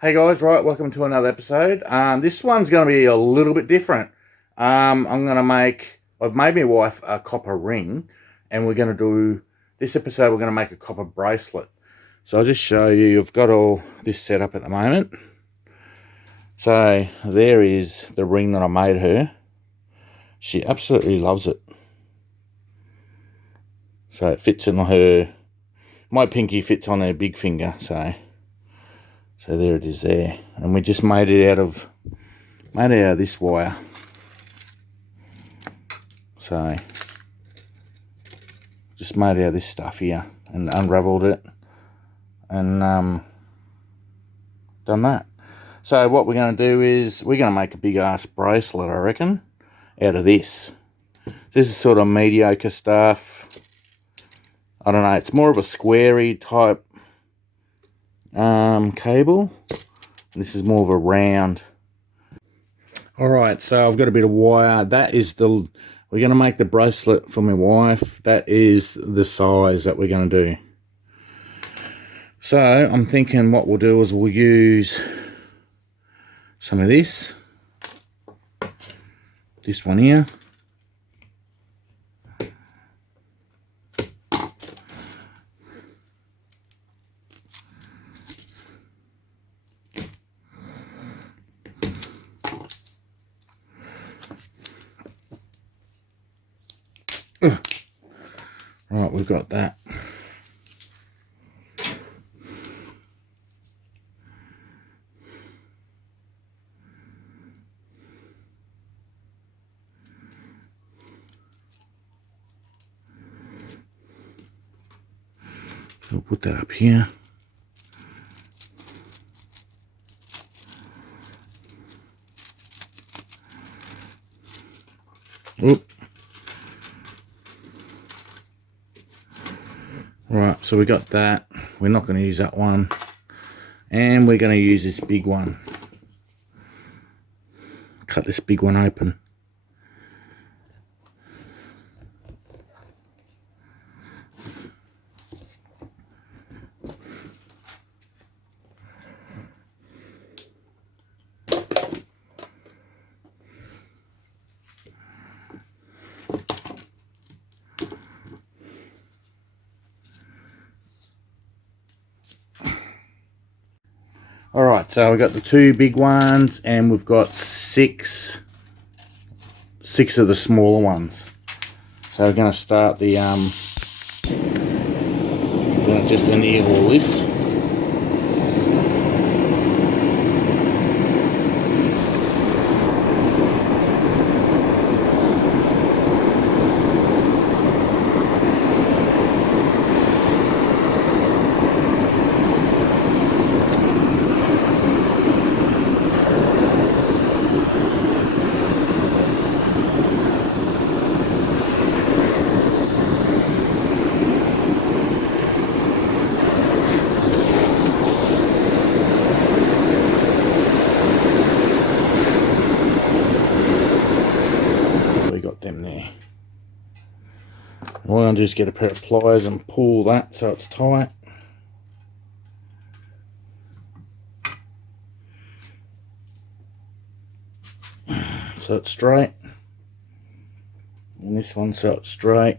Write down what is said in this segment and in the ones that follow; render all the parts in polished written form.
Hey guys, right, welcome to another episode. This one's going to be a little bit different. I've made my wife a copper ring, and this episode we're going to make a copper bracelet. So I'll just show you, I've got all this set up at the moment. So there is the ring that I made her. She absolutely loves it. So it fits in my pinky fits on her big finger, so there it is there. And we just made it out of this wire. So just made it out of this stuff here and unraveled it and done that. So what we're going to do is we're going to make a big ass bracelet, I reckon, out of this. This is sort of mediocre stuff. I don't know, it's more of a squarey type cable. This is more of a round. Alright, so I've got a bit of wire. We're going to make the bracelet for my wife. That is the size that we're going to do. So I'm thinking what we'll do is we'll use some of this one here. Right, we've got that. So we'll put that up here. Oop. Right, so we got that. We're not going to use that one. And we're going to use this big one. Cut this big one open. Alright, so we've got the two big ones and we've got six of the smaller ones. So we're going to start we're going to just anneal all this. Them there. All I'll do is get a pair of pliers and pull that so it's tight. So it's straight. And this one so it's straight.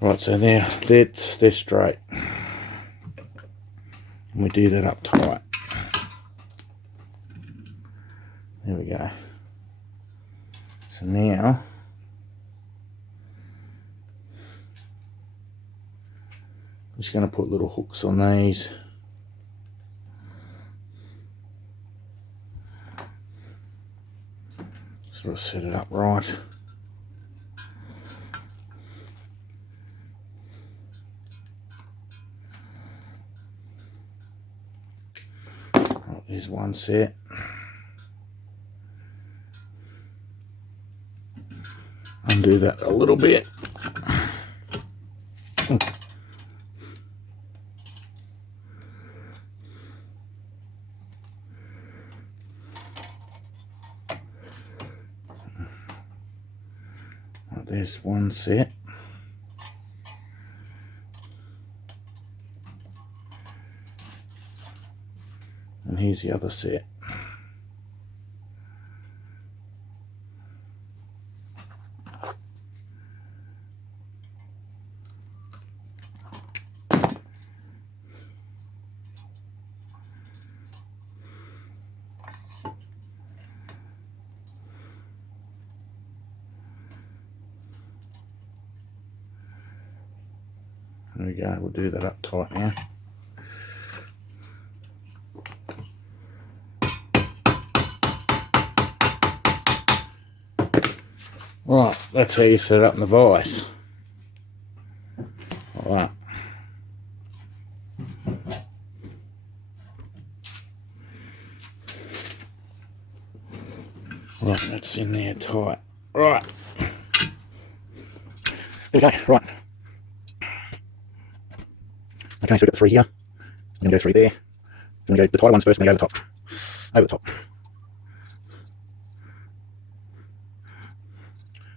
Right, so now they're straight. And we do that up tight. There we go. So now I'm just going to put little hooks on these. Sort of set it up right. Right, here's one set. Undo that a little bit. Right, there's one set. And here's the other set. There we go, we'll do that up tight now. Right, that's how you set it up in the vise. Like that. Right, that's in there tight. Right. There we go, right. Okay, so we've got the 3 here. I'm going to go 3 there. I'm going to go the tighter ones first, and then go over the top. Over the top.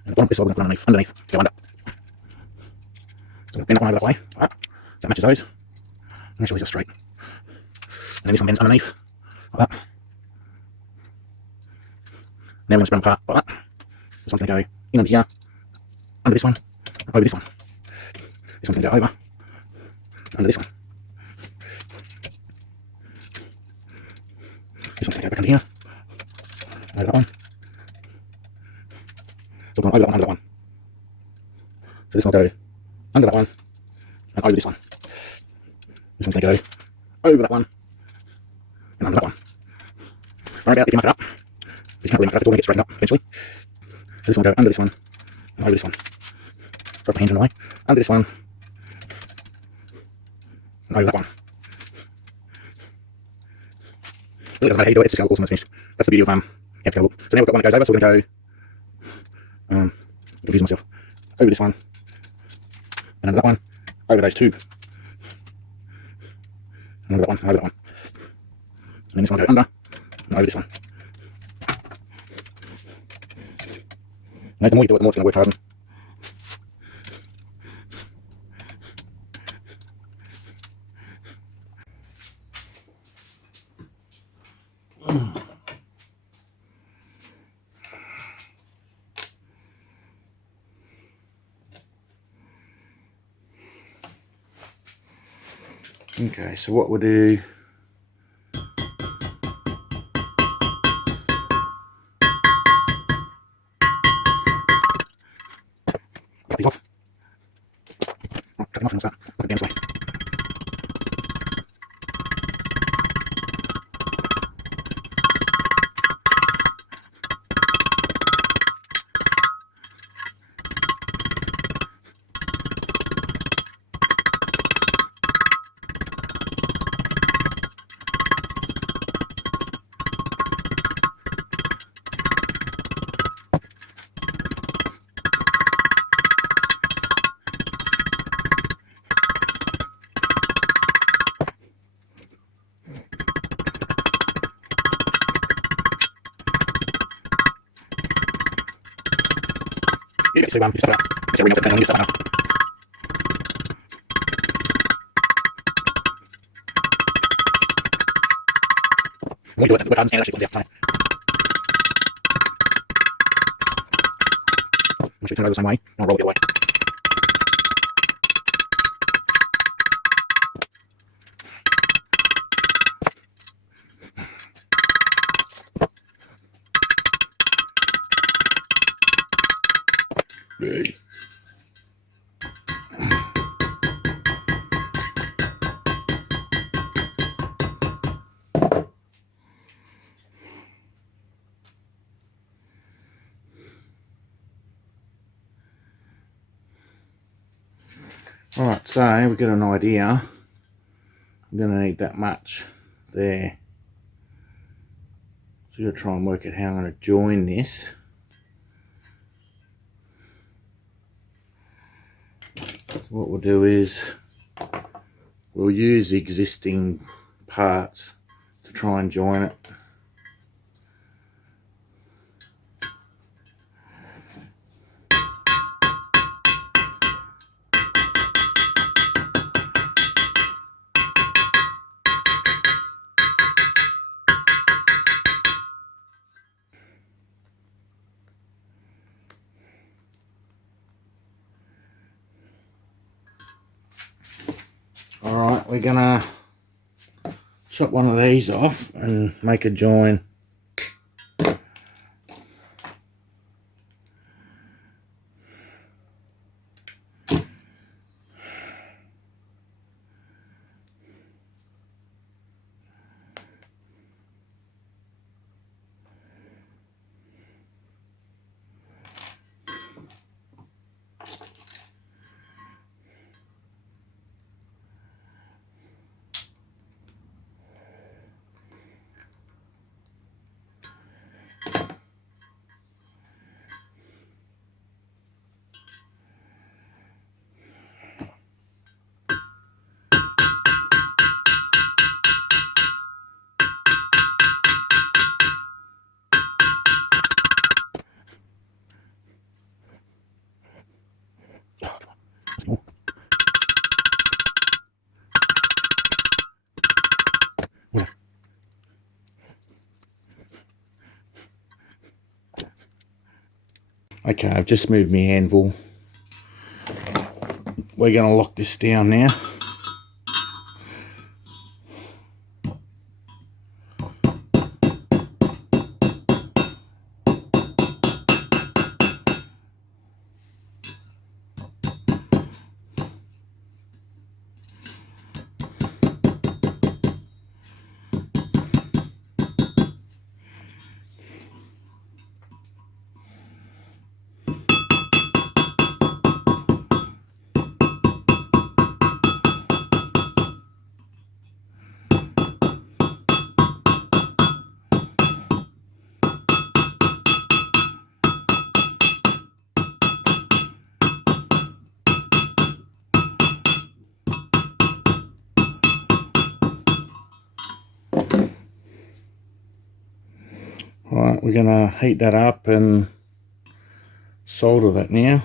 And the bottom, this side, we're going to put underneath, to go under. So I'm going to bend that one over that way, like that. So that matches those. Make sure these are straight. And then this one bends underneath, like that. Now we're going to spread them apart, like that. This one's going to go in under here, under this one, over this one. This one's going to go over, under this one. This one's going to go back under here, over that one. So we're going over that one, under that one. So this one will go under that one, and over this one. This one's going to go over that one, and under that one. Don't worry about if you muck it up. You can't really muck it up, it's all going to get straightened up eventually. So this one will go under this one, and over this one. Drop the hinge on the way. Under this one, and over that one. It doesn't matter how you do it, it's just how awesome it's finished. That's the beauty of you have to go look. So now we've got one that goes over, so we're going to go, confuse myself, over this one, and under that one, over those two, and under that one, and over that one. And then this one will go under, and over this one. Now, the more you do it, the more it's going to work harder. Okay, so what we'll do, cut these off. Right, cut them off and start looking down this way. Yeah, you just start out. Just ring up the pen and you start out. When you do it, work hard and stand, it actually falls out. Make sure you turn it over the same way, and I'll roll it the other way. Hey. Right, so we've got an idea. I'm going to need that much there. So we're going to try and work out how I'm going to join this. So what we'll do is we'll use the existing parts to try and join it. Alright, we're gonna chop one of these off and make a join. Okay, I've just moved my anvil. We're going to lock this down now. Right, we're going to heat that up and solder that now.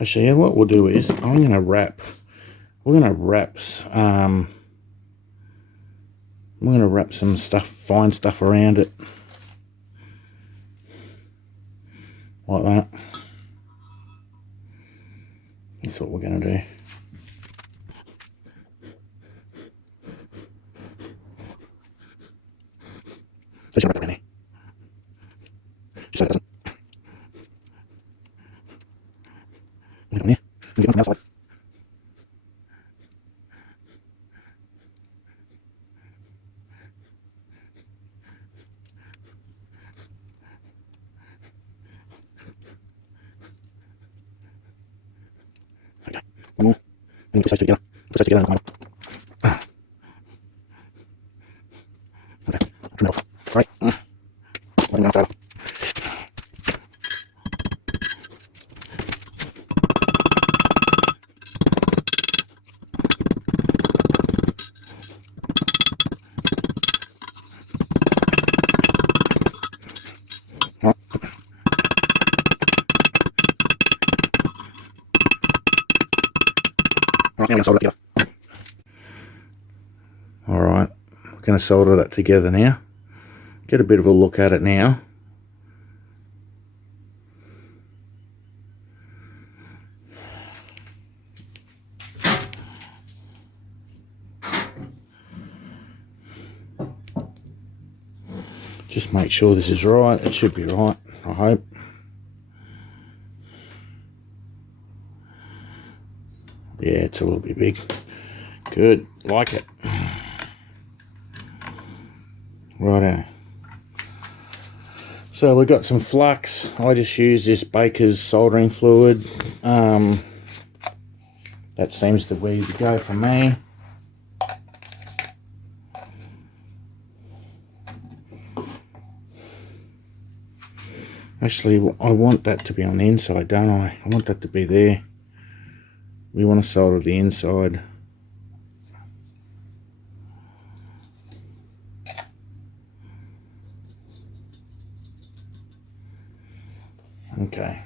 Actually, what we'll do is we're going to wrap some stuff, fine stuff around it, like that. That's what we're going to do. Just wrap that around there, just so it doesn't. Get on there. Get one from the outside. Okay, one more. And you twist those two together. Twist those together and come over. Okay, I'll trim it off. Right. Let me know that. Alright, now we're going to solder that together. Alright, we're going to solder that together now. Get a bit of a look at it now. Just make sure this is right. It should be right, I hope. Yeah, it's a little bit big. Good, like it. Righto. So we've got some flux. I just use this Baker's soldering fluid. That seems to be the go for me. Actually, I want that to be on the inside, don't I? I want that to be there. We want to solder the inside. Okay.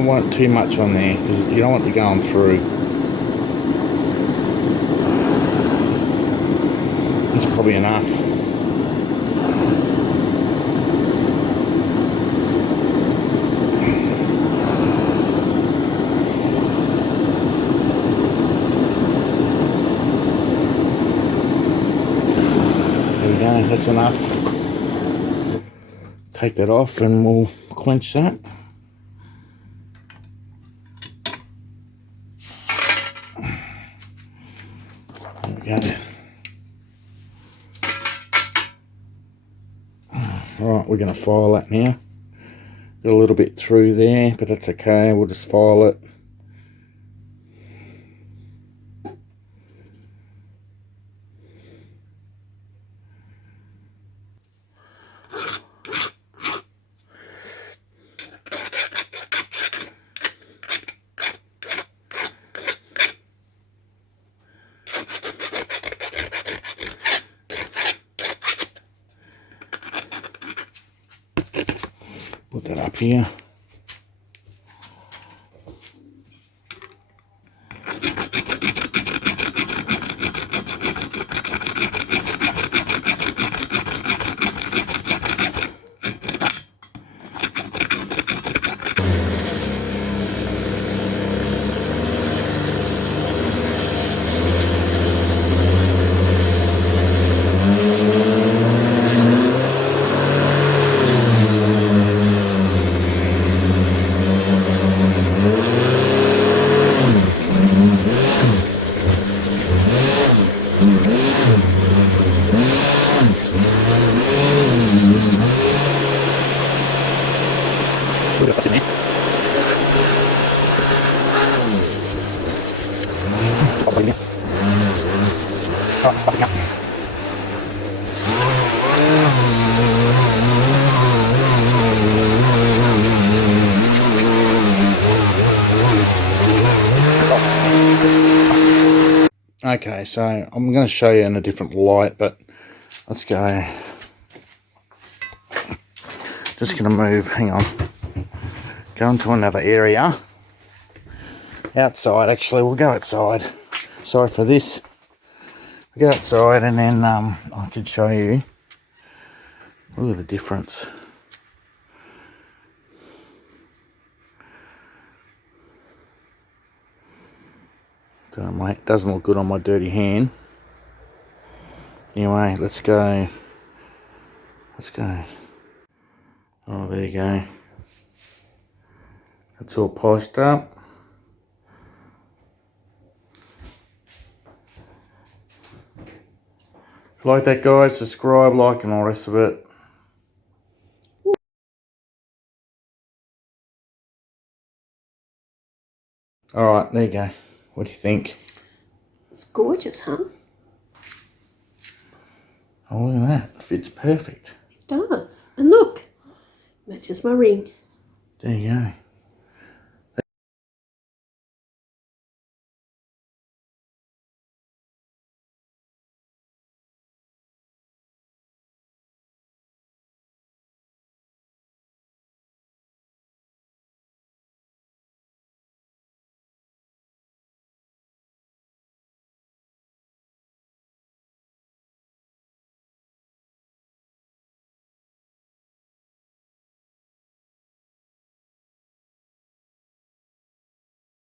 don't want too much on there because you don't want it going through. It's probably enough. There we go, that's enough. Take that off and we'll quench that. There we go. Alright, we're going to file that now. Got a little bit through there, but that's okay, we'll just file it. Put that up here. Put your stuff in there. Stop putting it. Oh, it's popping up. Okay, so I'm going to show you in a different light, but let's go. Just going to move, hang on. Go into another area. Outside, actually, we'll go outside. Sorry for this. We'll go outside and then I can show you. Look at the difference. Don't know, mate, doesn't look good on my dirty hand. Anyway, let's go. Let's go. Oh, there you go. It's all polished up. If you like that, guys, subscribe, like, and all the rest of it. Alright, there you go. What do you think? It's gorgeous, huh? Oh, look at that. It fits perfect. It does. And look, matches my ring. There you go.